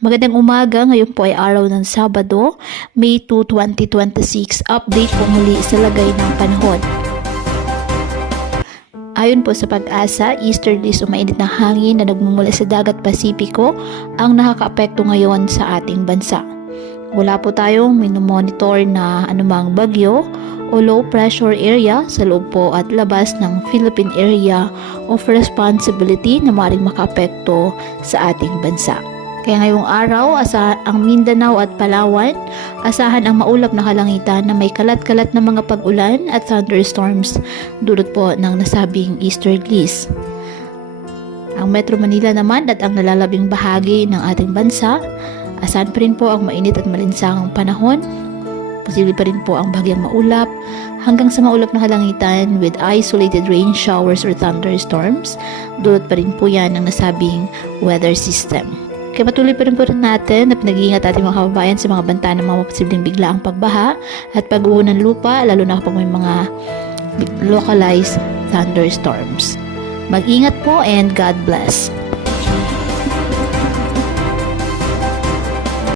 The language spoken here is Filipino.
Magandang umaga, ngayon po ay araw ng Sabado, May 2, 2026. Update po muli sa lagay ng panahon. Ayon po sa Pag-asa, easterlies o mainit na hangin na nagmumula sa dagat Pasipiko ang nakakaapekto ngayon sa ating bansa. Wala po tayong minomonitor na anumang bagyo o low pressure area sa loob po at labas ng Philippine Area of Responsibility na maaaring makaapekto sa ating bansa. Kaya ngayong araw, ang Mindanao at Palawan, asahan ang maulap na kalangitan na may kalat-kalat na mga pag-ulan at thunderstorms dulot po ng nasabing easterlies. Ang Metro Manila naman at ang nalalabing bahagi ng ating bansa, asahan pa rin po ang mainit at malinsangang panahon. Posible pa rin po ang bagyang maulap hanggang sa maulap na kalangitan with isolated rain showers or thunderstorms. Dulot pa rin po yan ng nasabing weather system. Kaya patuloy pa rin po natin na pinag-iingat ating mga kababayan sa mga banta ng mga posibleng biglaang pagbaha at pag-uho ng lupa, lalo na kapag may mga localized thunderstorms. Mag-ingat po and God bless.